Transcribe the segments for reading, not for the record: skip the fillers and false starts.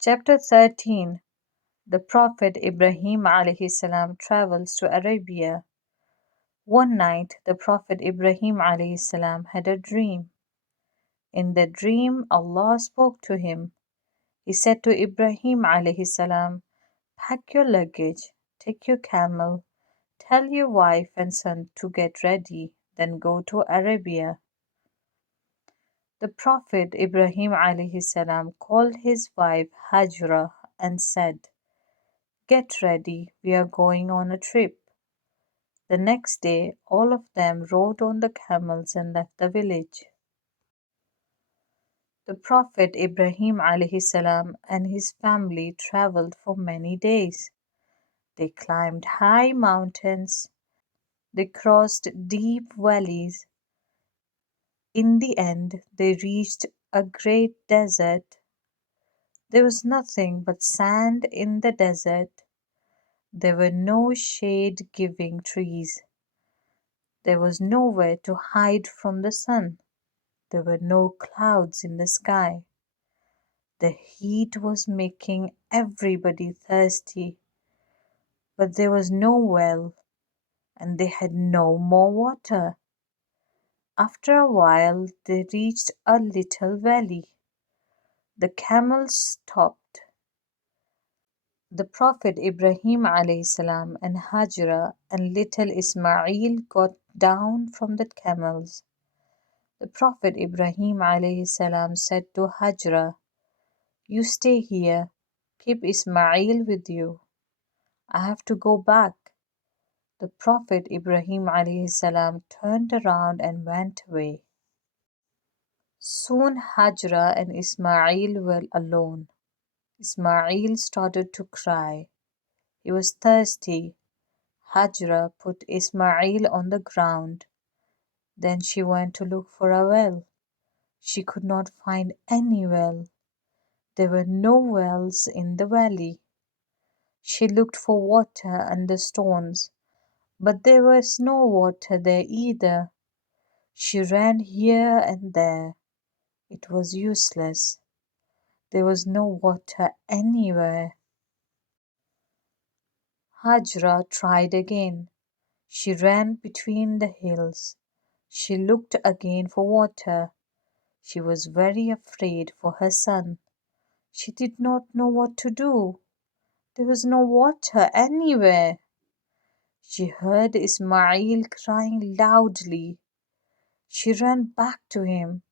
Chapter 13. The Prophet Ibrahim alayhi salam travels to Arabia. One night the Prophet Ibrahim alayhi salam had a dream. In the dream Allah spoke to him. He said to Ibrahim alayhi salam, "Pack your luggage, take your camel, tell your wife and son to get ready, then go to Arabia." The Prophet Ibrahim alayhi salam called his wife Hajra and said, "Get ready, we are going on a trip." The next day all of them rode on the camels and left the village. The Prophet Ibrahim alayhi salam and his family travelled for many days. They climbed high mountains, they crossed deep valleys. In the end they reached a great desert. There was nothing but sand in the desert. There were no shade-giving trees. There was nowhere to hide from the sun. There were no clouds in the sky. The heat was making everybody thirsty, but there was no well, and they had no more water. After a while they reached a little valley. The camels stopped. The Prophet Ibrahim alayhi salam and Hajra and little Ismail got down from the camels. The Prophet Ibrahim alayhi salam said to Hajra, "You stay here, keep Ismail with you. I have to go back." The Prophet Ibrahim alayhi salam turned around and went away. Soon Hajra and Ismail were alone. Ismail started to cry. He was thirsty. Hajra put Ismail on the ground. Then she went to look for a well. She could not find any well. There were no wells in the valley. She looked for water under stones, but there was no water there either. She ran here and there. It was useless. There was no water anywhere. Hajra tried again. She ran between the hills. She looked again for water. She was very afraid for her son. She did not know what to do. There was no water anywhere. She heard Ismail crying loudly. She ran back to him.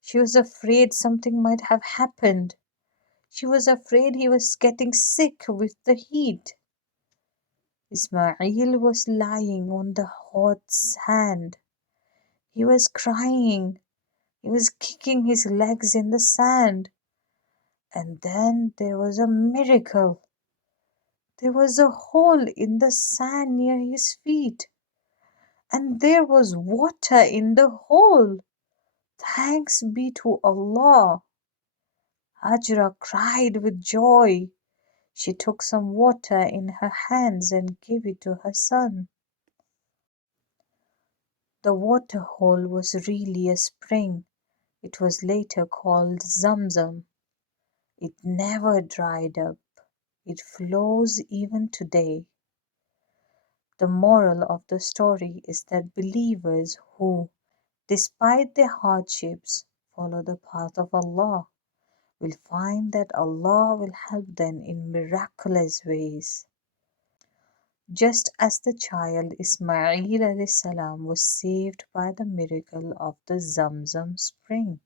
She was afraid something might have happened. She was afraid he was getting sick with the heat. Ismail was lying on the hot sand. He was crying. He was kicking his legs in the sand. And then there was a miracle. There was a hole in the sand near his feet, and there was water in the hole. Thanks be to Allah. Hajra cried with joy. She took some water in her hands and gave it to her son. The water hole was really a spring. It was later called Zamzam. It never dried up. It flows even today. The moral of the story is that believers who, despite their hardships, follow the path of Allah will find that Allah will help them in miraculous ways. Just as the child Ismail alayhi salam was saved by the miracle of the Zamzam spring.